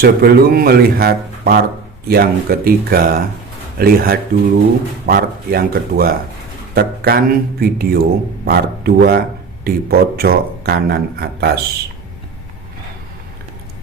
Sebelum melihat part yang ketiga, lihat dulu part yang kedua. Tekan video part 2 di pojok kanan atas.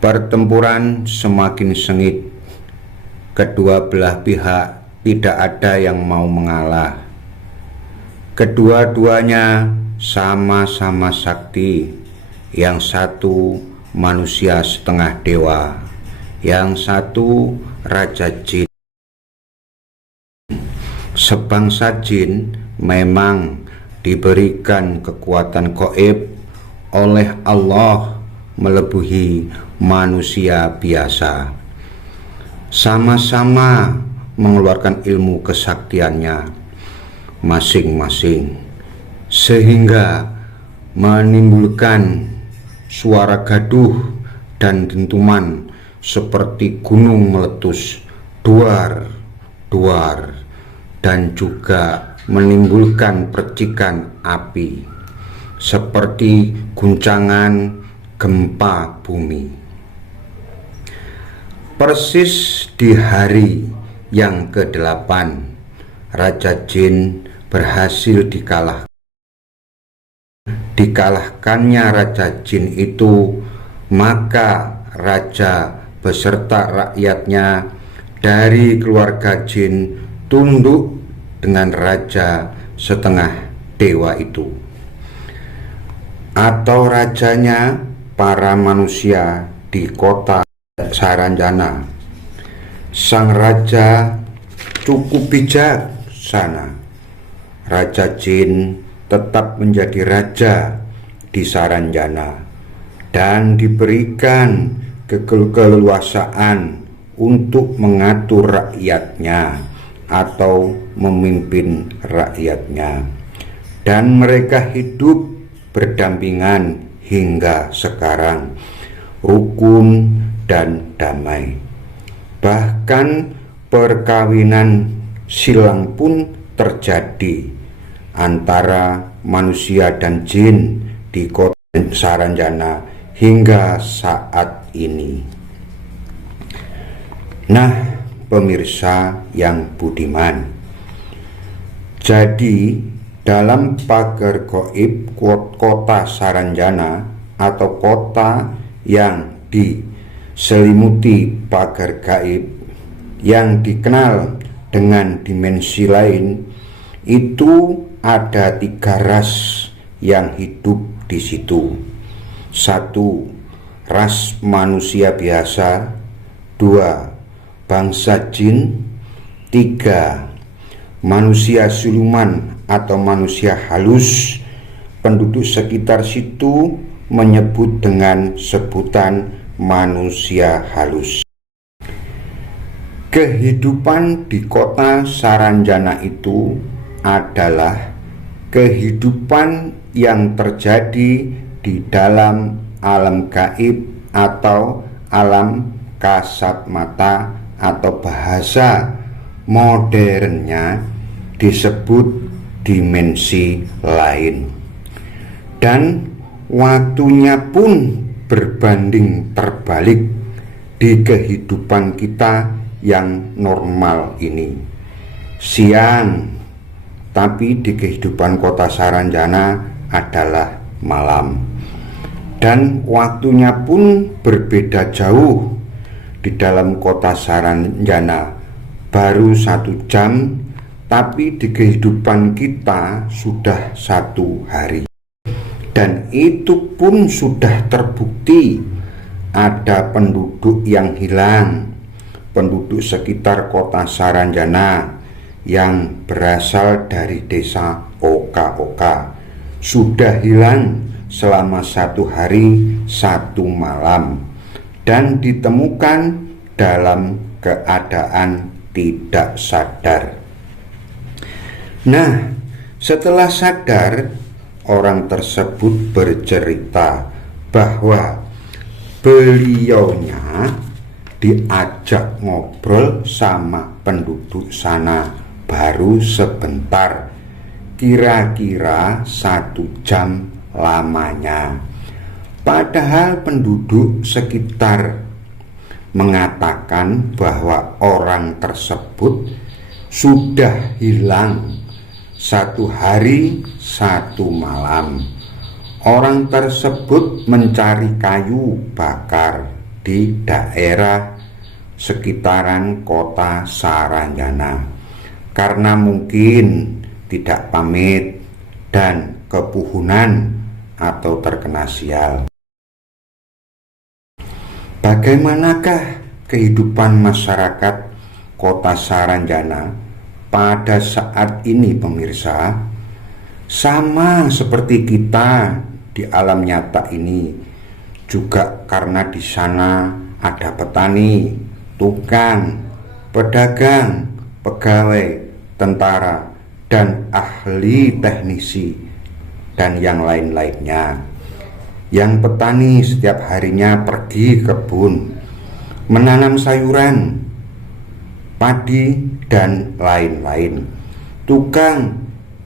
Pertempuran semakin sengit. Kedua belah pihak tidak ada yang mau mengalah. Kedua-duanya sama-sama sakti. Yang satu manusia setengah dewa, yang satu raja jin. Sebangsa jin memang diberikan kekuatan gaib oleh Allah melebihi manusia biasa. Sama-sama mengeluarkan ilmu kesaktiannya masing-masing, sehingga menimbulkan suara gaduh dan dentuman seperti gunung meletus, duar, dan juga menimbulkan percikan api seperti guncangan gempa bumi. Persis di hari yang ke-8, Raja Jin berhasil dikalahkannya Raja Jin itu, maka raja beserta rakyatnya dari keluarga jin tunduk dengan raja setengah dewa itu, atau rajanya para manusia di kota Saranjana. Sang raja cukup bijaksana. Raja Jin tetap menjadi raja di Saranjana dan diberikan keleluasaan untuk mengatur rakyatnya atau memimpin rakyatnya, dan mereka hidup berdampingan hingga sekarang, rukun dan damai. Bahkan perkawinan silang pun terjadi antara manusia dan jin di kota Saranjana hingga saat ini. Nah, pemirsa yang budiman, jadi dalam pagar gaib kota Saranjana atau kota yang diselimuti pagar gaib yang dikenal dengan dimensi lain, itu ada 3 ras yang hidup di situ. 1. Ras manusia biasa. 2. Bangsa jin. 3. Manusia siluman atau manusia halus. Penduduk sekitar situ menyebut dengan sebutan manusia halus. Kehidupan di kota Saranjana itu adalah kehidupan yang terjadi di dalam alam gaib atau alam kasat mata, atau bahasa modernnya disebut dimensi lain. Dan waktunya pun berbanding terbalik di kehidupan kita yang normal ini. Siang, tapi di kehidupan kota Saranjana adalah malam. Dan waktunya pun berbeda jauh. Di dalam kota Saranjana baru 1 jam, tapi di kehidupan kita sudah 1 hari. Dan itu pun sudah terbukti ada penduduk yang hilang. Penduduk sekitar kota Saranjana yang berasal dari desa Oka-Oka sudah hilang selama 1 hari 1 malam dan ditemukan dalam keadaan tidak sadar. Nah, setelah sadar, orang tersebut bercerita bahwa beliaunya diajak ngobrol sama penduduk sana baru sebentar, kira-kira 1 jam lamanya. Padahal penduduk sekitar mengatakan bahwa orang tersebut sudah hilang 1 hari 1 malam. Orang tersebut mencari kayu bakar di daerah sekitaran kota Saranjana karena mungkin tidak pamit dan kepuhunan atau terkena sial. Bagaimanakah kehidupan masyarakat kota Saranjana pada saat ini, pemirsa? Sama seperti kita di alam nyata ini, juga karena di sana ada petani, tukang, pedagang, pegawai, tentara, dan ahli teknisi, dan yang lain-lainnya. Yang petani setiap harinya pergi ke kebun, menanam sayuran, padi, dan lain-lain. Tukang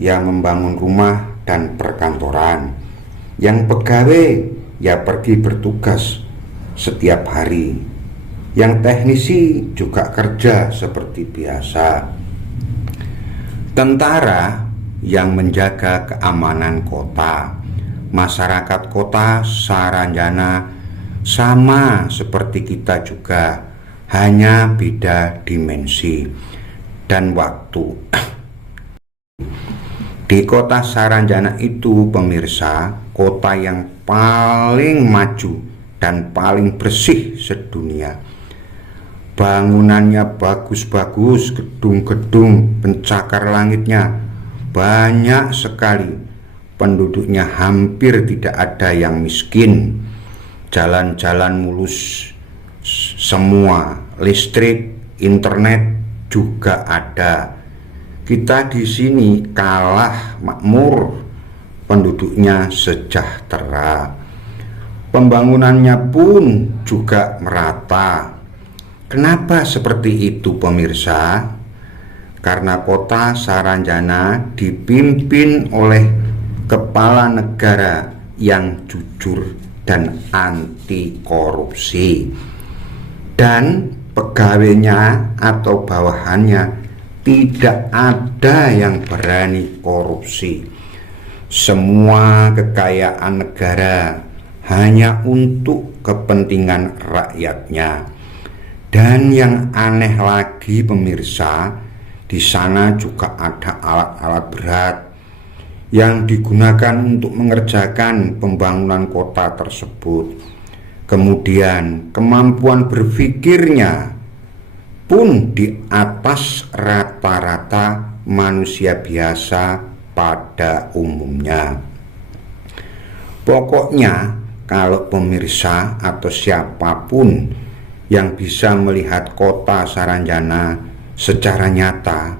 yang membangun rumah dan perkantoran. Yang pegawai ya pergi bertugas setiap hari. Yang teknisi juga kerja seperti biasa. Tentara yang menjaga keamanan kota. Masyarakat kota Saranjana sama seperti kita juga, hanya beda dimensi dan waktu. Di kota Saranjana itu, pemirsa, kota yang paling maju dan paling bersih sedunia. Bangunannya bagus-bagus, gedung-gedung pencakar langitnya banyak sekali. Penduduknya hampir tidak ada yang miskin. Jalan-jalan mulus semua, listrik, internet juga ada. Kita di sini kalah makmur, penduduknya sejahtera. Pembangunannya pun juga merata. Kenapa seperti itu, pemirsa? Karena kota Saranjana dipimpin oleh kepala negara yang jujur dan anti korupsi, dan pegawainya atau bawahannya tidak ada yang berani korupsi. Semua kekayaan negara hanya untuk kepentingan rakyatnya. Dan yang aneh lagi, pemirsa, di sana juga ada alat-alat berat yang digunakan untuk mengerjakan pembangunan kota tersebut. Kemudian kemampuan berpikirnya pun di atas rata-rata manusia biasa pada umumnya. Pokoknya kalau pemirsa atau siapapun yang bisa melihat kota Saranjana secara nyata,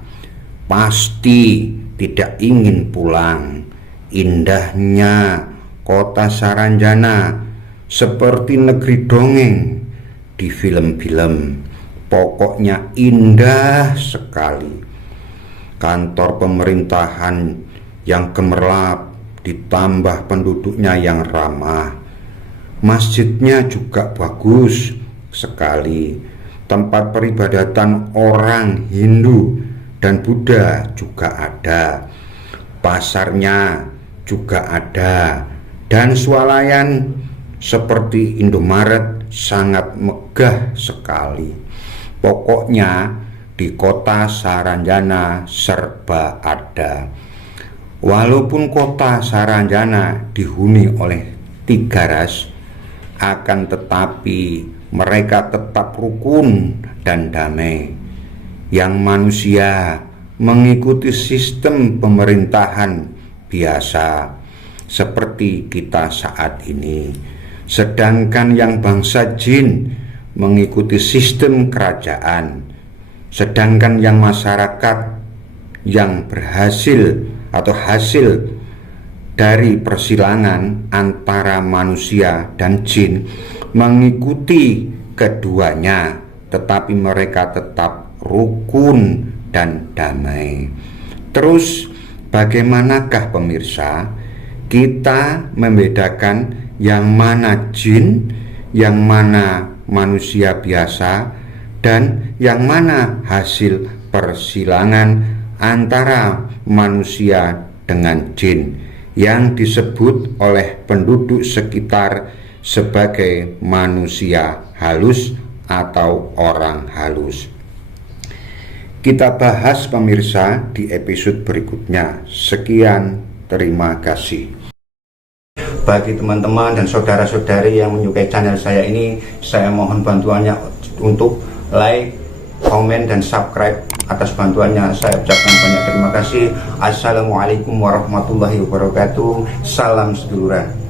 pasti tidak ingin pulang. Indahnya kota Saranjana seperti negeri dongeng di film-film. Pokoknya indah sekali. Kantor pemerintahan yang gemerlap ditambah penduduknya yang ramah. Masjidnya juga bagus sekali. Tempat peribadatan orang Hindu dan Buddha juga ada. Pasarnya juga ada. Dan swalayan seperti Indomaret sangat megah sekali. Pokoknya di kota Saranjana serba ada. Walaupun kota Saranjana dihuni oleh 3 ras, akan tetapi mereka tetap rukun dan damai. Yang manusia mengikuti sistem pemerintahan biasa seperti kita saat ini. Sedangkan yang bangsa jin mengikuti sistem kerajaan. Sedangkan yang masyarakat yang berhasil atau hasil dari persilangan antara manusia dan jin mengikuti keduanya, tetapi mereka tetap rukun dan damai. Terus bagaimanakah, pemirsa, kita membedakan yang mana jin, yang mana manusia biasa dan yang mana hasil persilangan antara manusia dengan jin yang disebut oleh penduduk sekitar sebagai manusia halus atau orang halus. Kita bahas pemirsa di episode berikutnya. Sekian, terima kasih. Bagi teman-teman dan saudara-saudari yang menyukai channel saya ini, saya mohon bantuannya untuk like, komen, dan subscribe. Atas bantuannya saya ucapkan banyak terima kasih. Assalamualaikum warahmatullahi wabarakatuh. Salam seduluran.